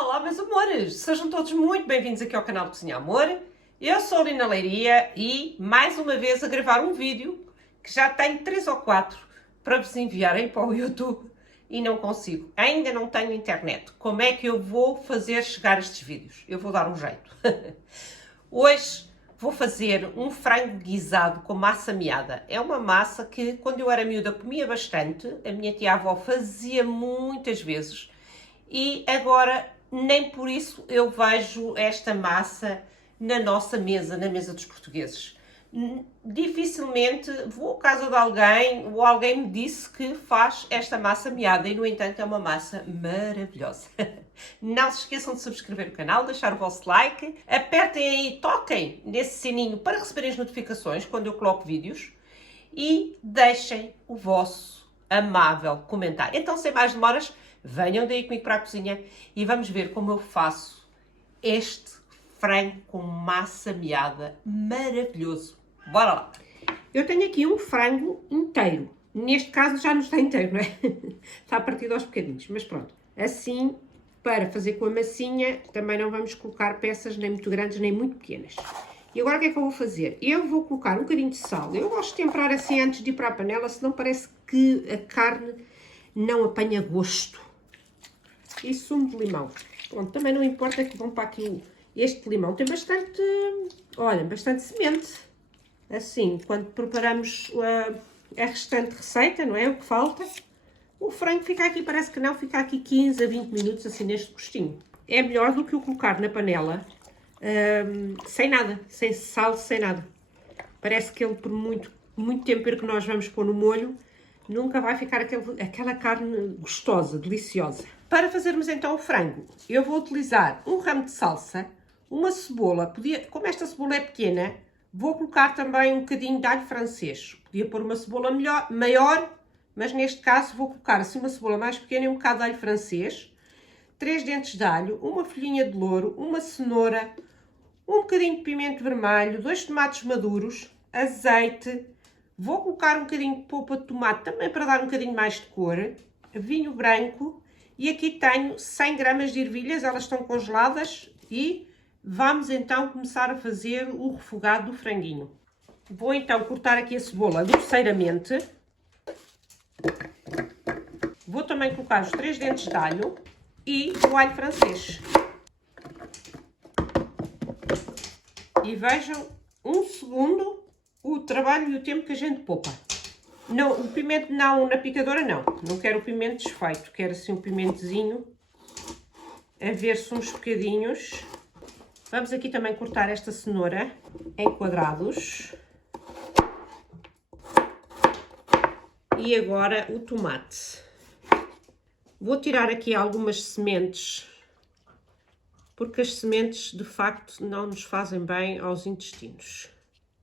Olá, meus amores! Sejam todos muito bem-vindos aqui ao canal Cozinha Amor. Eu sou a Lina Leiria e, mais uma vez, a gravar um vídeo que já tenho 3 ou 4 para vos enviarem para o YouTube e não consigo. Ainda não tenho internet. Como é que eu vou fazer chegar estes vídeos? Eu vou dar um jeito. Hoje vou fazer um frango guisado com massa meada. É uma massa que, quando eu era miúda, comia bastante. A minha tia-avó fazia muitas vezes. E agora, nem por isso eu vejo esta massa na nossa mesa, na mesa dos portugueses. Dificilmente vou à casa de alguém ou alguém me disse que faz esta massa meada e, no entanto, é uma massa maravilhosa. Não se esqueçam de subscrever o canal, deixar o vosso like, apertem aí, toquem nesse sininho para receberem as notificações quando eu coloco vídeos e deixem o vosso amável comentário. Então, sem mais demoras, venham daí comigo para a cozinha e vamos ver como eu faço este frango com massa meada maravilhoso. Bora lá! Eu tenho aqui um frango inteiro. Neste caso já não está inteiro, não é? Está partido aos bocadinhos, mas pronto. Assim, para fazer com a massinha, também não vamos colocar peças nem muito grandes nem muito pequenas. E agora o que é que eu vou fazer? Eu vou colocar um bocadinho de sal. Eu gosto de temperar assim antes de ir para a panela, senão parece que a carne não apanha gosto. E sumo de limão. Pronto, também não importa que vão para aqui este limão. Tem bastante, olha, bastante semente. Assim, quando preparamos a restante receita, não é? O que falta. O frango fica aqui, parece que não, fica aqui 15 a 20 minutos, assim, neste gostinho. É melhor do que o colocar na panela, sem nada, sem sal, sem nada. Parece que ele, por muito tempero que nós vamos pôr no molho, nunca vai ficar aquela carne gostosa, deliciosa. Para fazermos então o frango, eu vou utilizar um ramo de salsa, uma cebola, como esta cebola é pequena, vou colocar também um bocadinho de alho francês. Podia pôr uma cebola maior, mas neste caso vou colocar assim uma cebola mais pequena e um bocado de alho francês, 3 dentes de alho, uma folhinha de louro, uma cenoura, um bocadinho de pimento vermelho, 2 tomates maduros, azeite. Vou colocar um bocadinho de polpa de tomate, também para dar um bocadinho mais de cor, vinho branco, e aqui tenho 100 gramas de ervilhas, elas estão congeladas, e vamos então começar a fazer o refogado do franguinho. Vou então cortar aqui a cebola grosseiramente. Vou também colocar os 3 dentes de alho e o alho francês. E vejam, um segundo, o trabalho e o tempo que a gente poupa. Não, o pimento não, na picadora não quero o pimento desfeito, quero assim um pimentozinho, a ver-se uns bocadinhos. Vamos aqui também cortar esta cenoura em quadrados. E agora o tomate. Vou tirar aqui algumas sementes, porque as sementes de facto não nos fazem bem aos intestinos.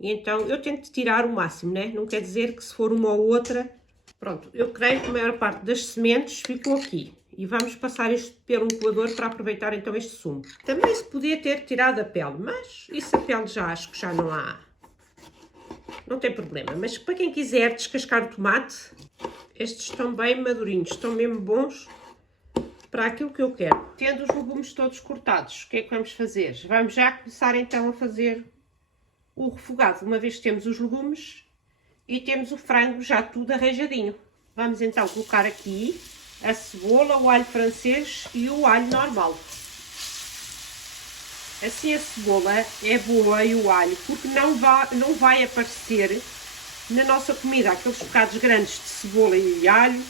E então eu tento tirar o máximo, né? Não quer dizer que se for uma ou outra... Pronto, eu creio que a maior parte das sementes ficou aqui. E vamos passar isto pelo coador para aproveitar então este sumo. Também se podia ter tirado a pele, mas isso a pele já acho que já não há... Não tem problema. Mas para quem quiser descascar o tomate, estes estão bem madurinhos, estão mesmo bons para aquilo que eu quero. Tendo os legumes todos cortados, o que é que vamos fazer? Vamos já começar então a fazer o refogado, uma vez que temos os legumes e temos o frango já tudo arranjadinho. Vamos então colocar aqui a cebola, o alho francês e o alho normal. Assim a cebola é boa e o alho, porque não vai aparecer na nossa comida aqueles bocados grandes de cebola e alho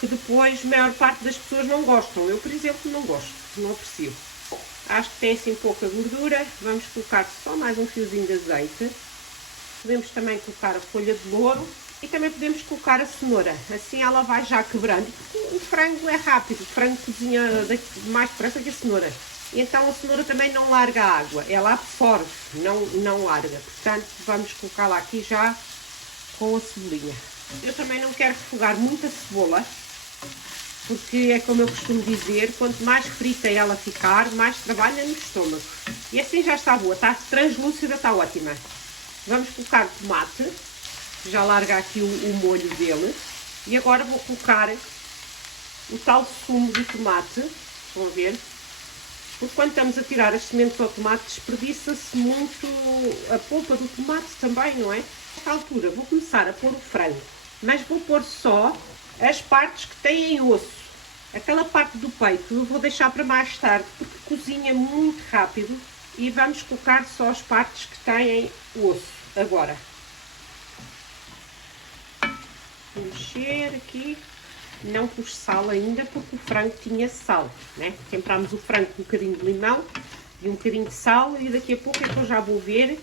que depois a maior parte das pessoas não gostam. Eu, por exemplo, não gosto, não aprecio. Acho que tem assim pouca gordura. Vamos colocar só mais um fiozinho de azeite. Podemos também colocar a folha de louro e também podemos colocar a cenoura. Assim ela vai já quebrando. O frango é rápido, o frango cozinha mais depressa que a cenoura. E então a cenoura também não larga a água, ela absorve, não larga. Portanto, vamos colocá-la aqui já com a cebolinha. Eu também não quero refogar muita cebola, porque é como eu costumo dizer, quanto mais frita ela ficar, mais trabalha no estômago. E assim já está boa, está translúcida, está ótima. Vamos colocar o tomate, já larga aqui o molho dele. E agora vou colocar o tal sumo de tomate, estão a ver? porque quando estamos a tirar as sementes ao tomate desperdiça-se muito a polpa do tomate também, não é? Nesta altura vou começar a pôr o frango, mas vou pôr só as partes que têm osso. Aquela parte do peito eu vou deixar para mais tarde, porque cozinha muito rápido, e vamos colocar só as partes que têm osso agora. Vou mexer aqui. Não pus sal ainda porque o frango tinha sal, né? Temperámos o frango com um bocadinho de limão e um bocadinho de sal, e daqui a pouco é que eu já vou ver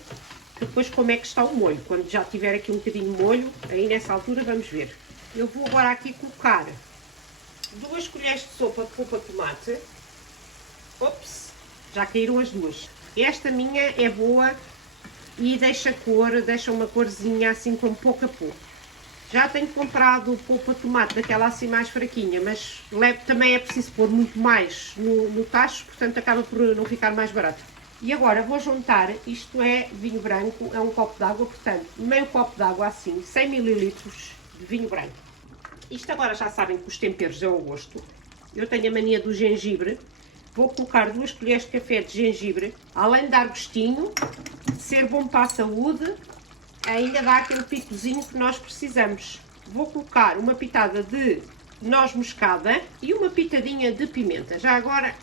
depois como é que está o molho. Quando já tiver aqui um bocadinho de molho, aí nessa altura vamos ver. Eu vou agora aqui colocar 2 colheres de sopa de polpa de tomate. Ops, já caíram as 2. Esta minha é boa e deixa cor, deixa uma corzinha assim com pouco a pouco. Já tenho comprado polpa de tomate daquela assim mais fraquinha, mas também é preciso pôr muito mais no tacho, portanto acaba por não ficar mais barato. E agora vou juntar, isto é vinho branco, é um copo de água, portanto meio copo de água assim, 100 ml de vinho branco. Isto agora já sabem que os temperos é ao gosto. Eu tenho a mania do gengibre, vou colocar 2 colheres de café de gengibre, além de dar gostinho, de ser bom para a saúde, ainda dá aquele picozinho que nós precisamos. Vou colocar uma pitada de noz moscada e uma pitadinha de pimenta. Já agora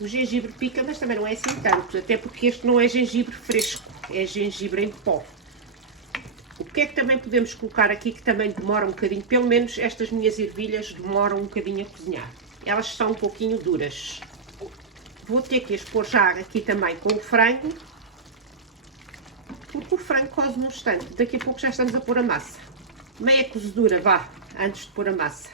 o gengibre pica, mas também não é assim tanto, até porque este não é gengibre fresco, é gengibre em pó. O que é que também podemos colocar aqui que também demora um bocadinho, pelo menos estas minhas ervilhas demoram um bocadinho a cozinhar. Elas são um pouquinho duras. Vou ter que as pôr já aqui também com o frango, porque o frango coze num instante. Daqui a pouco já estamos a pôr a massa. Meia cozedura, vá, antes de pôr a massa.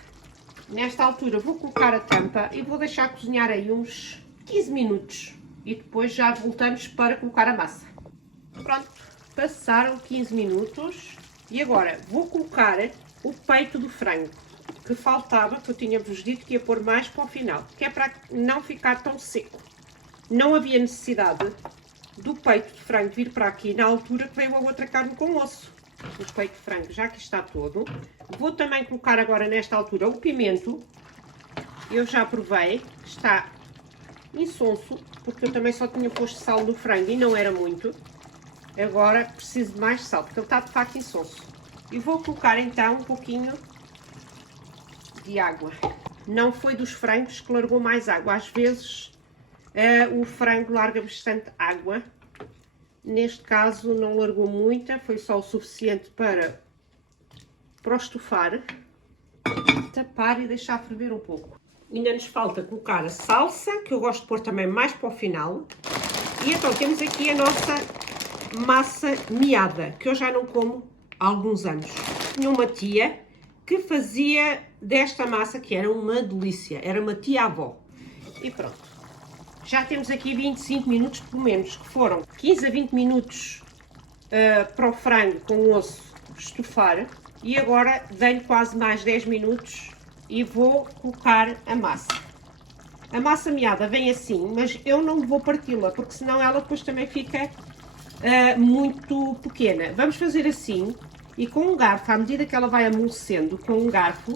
Nesta altura vou colocar a tampa e vou deixar cozinhar aí uns 15 minutos. E depois já voltamos para colocar a massa. Pronto, passaram 15 minutos. E agora vou colocar o peito do frango, que faltava, que eu tinha-vos dito que ia pôr mais para o final, que é para não ficar tão seco. Não havia necessidade do peito de frango vir para aqui na altura que veio a outra carne com osso. O peito de frango já aqui está todo. Vou também colocar agora nesta altura o pimento. Eu já provei, está insonso, porque eu também só tinha posto sal no frango e não era muito. Agora preciso de mais sal, porque ele está de facto insonso. E vou colocar então um pouquinho de água. Não foi dos frangos que largou mais água, às vezes o frango larga bastante água. Neste caso não largou muita, foi só o suficiente para o estofar, tapar e deixar ferver um pouco. Ainda nos falta colocar a salsa, que eu gosto de pôr também mais para o final. E então temos aqui a nossa massa miada, que eu já não como há alguns anos. Tinha uma tia que fazia desta massa, que era uma delícia, era uma tia-avó. E pronto. Já temos aqui 25 minutos, pelo menos, que foram 15 a 20 minutos para o frango com o osso estofar. E agora dei-lhe quase mais 10 minutos e vou colocar a massa. A massa miada vem assim, mas eu não vou parti-la, porque senão ela depois também fica muito pequena. Vamos fazer assim, e com um garfo, à medida que ela vai amolecendo, com um garfo,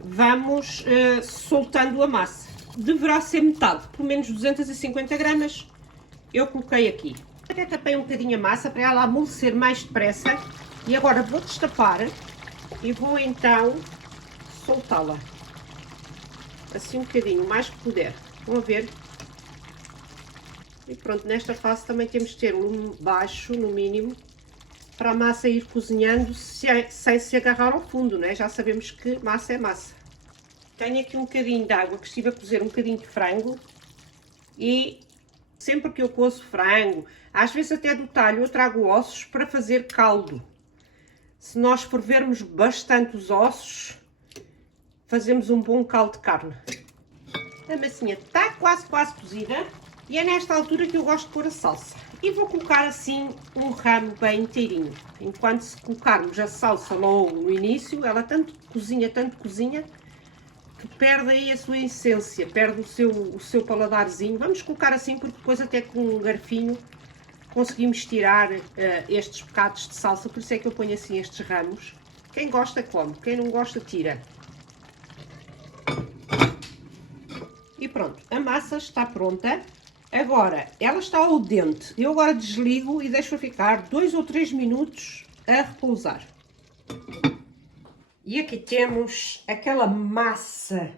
vamos soltando a massa. Deverá ser metade, pelo menos 250 gramas, eu coloquei aqui. Até tapei um bocadinho a massa para ela amolecer mais depressa. E agora vou destapar e vou então soltá-la. Assim um bocadinho, mais que puder. Vão ver? E pronto, nesta fase também temos de ter um baixo, no mínimo, para a massa ir cozinhando sem se agarrar ao fundo, não é? Já sabemos que massa é massa. Tenho aqui um bocadinho de água, que estive a cozer um bocadinho de frango, e sempre que eu cozo frango, às vezes até do talho, eu trago ossos para fazer caldo. Se nós fervermos bastante os ossos, fazemos um bom caldo de carne. A massinha está quase cozida, e é nesta altura que eu gosto de pôr a salsa. E vou colocar assim um ramo bem inteirinho. Enquanto se colocarmos a salsa logo no início, ela tanto cozinha, que perde aí a sua essência, perde o seu paladarzinho. Vamos colocar assim, porque depois até com um garfinho conseguimos tirar estes bocados de salsa, por isso é que eu ponho assim estes ramos. Quem gosta come, quem não gosta tira. E pronto, a massa está pronta. Agora, ela está ao dente. Eu agora desligo e deixo ficar 2 ou 3 minutos a repousar. E aqui temos aquela massa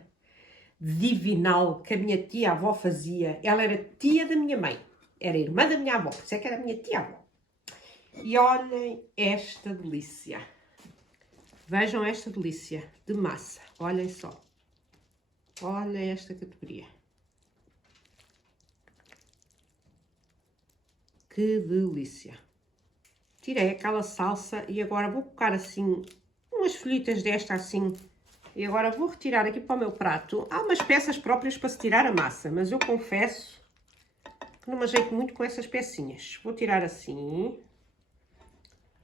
divinal que a minha tia-avó fazia. Ela era tia da minha mãe. Era irmã da minha avó, por isso é que era a minha tia-avó. E olhem esta delícia. Vejam esta delícia de massa. Olhem só. Olhem esta categoria. Que delícia. Tirei aquela salsa e agora vou colocar assim umas folhitas desta assim. E agora vou retirar aqui para o meu prato. Há umas peças próprias para se tirar a massa, mas eu confesso que não me ajeito muito com essas pecinhas. Vou tirar assim.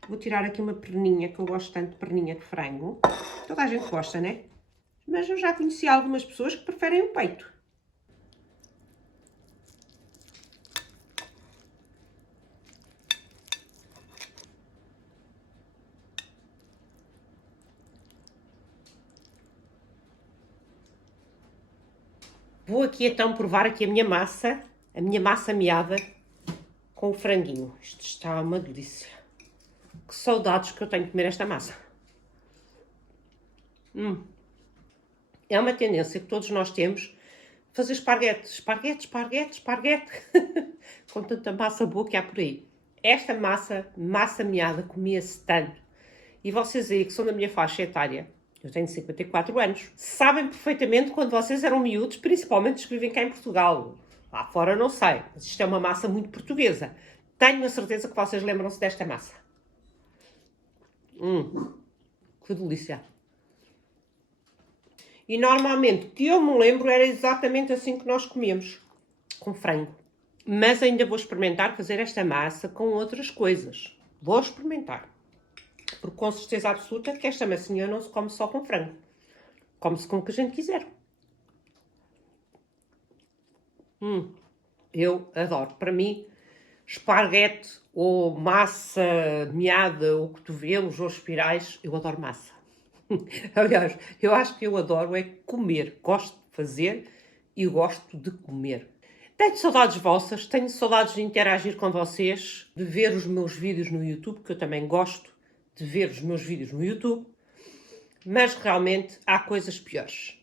Vou tirar aqui uma perninha, que eu gosto tanto de perninha de frango. Toda a gente gosta, né? Mas eu já conheci algumas pessoas que preferem o peito. Vou aqui então provar aqui a minha massa meada com o franguinho. Isto está uma delícia. Que saudades que eu tenho de comer esta massa. É uma tendência que todos nós temos, fazer esparguete. Com tanta massa boa que há por aí. Esta massa meada, comia-se tanto. E vocês aí que são da minha faixa etária, eu tenho 54 anos, sabem perfeitamente quando vocês eram miúdos, principalmente os que vivem cá em Portugal. Lá fora não sei, mas isto é uma massa muito portuguesa. Tenho a certeza que vocês lembram-se desta massa. Que delícia. E normalmente, que eu me lembro, era exatamente assim que nós comíamos, com frango. Mas ainda vou experimentar fazer esta massa com outras coisas. Vou experimentar. Porque com certeza absoluta que esta massinha não se come só com frango. Come-se com o que a gente quiser. Eu adoro. Para mim, esparguete ou massa meada ou cotovelos ou espirais, eu adoro massa. Aliás, eu acho que eu adoro é comer. Gosto de fazer e gosto de comer. Tenho saudades vossas, tenho saudades de interagir com vocês, de ver os meus vídeos no YouTube, que eu também gosto de ver os meus vídeos no YouTube, mas realmente há coisas piores.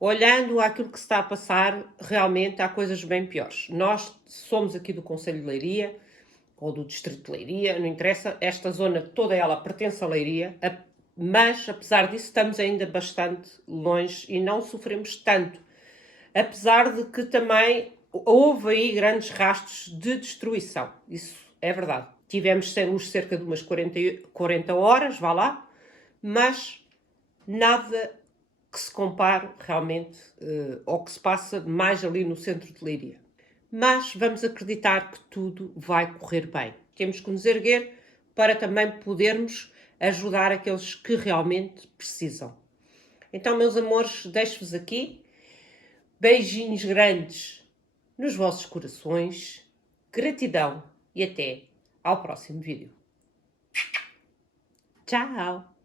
Olhando aquilo que se está a passar, realmente há coisas bem piores. Nós somos aqui do Concelho de Leiria, ou do Distrito de Leiria, não interessa, esta zona toda ela pertence a Leiria, mas apesar disso estamos ainda bastante longe e não sofremos tanto. Apesar de que também houve aí grandes rastros de destruição, isso é verdade. Tivemos sem luz cerca de umas 40 horas, vá lá, mas nada que se compare realmente ao que se passa mais ali no centro de Leiria. Mas vamos acreditar que tudo vai correr bem. Temos que nos erguer para também podermos ajudar aqueles que realmente precisam. Então, meus amores, deixo-vos aqui. Beijinhos grandes nos vossos corações. Gratidão e até ao próximo vídeo. Tchau!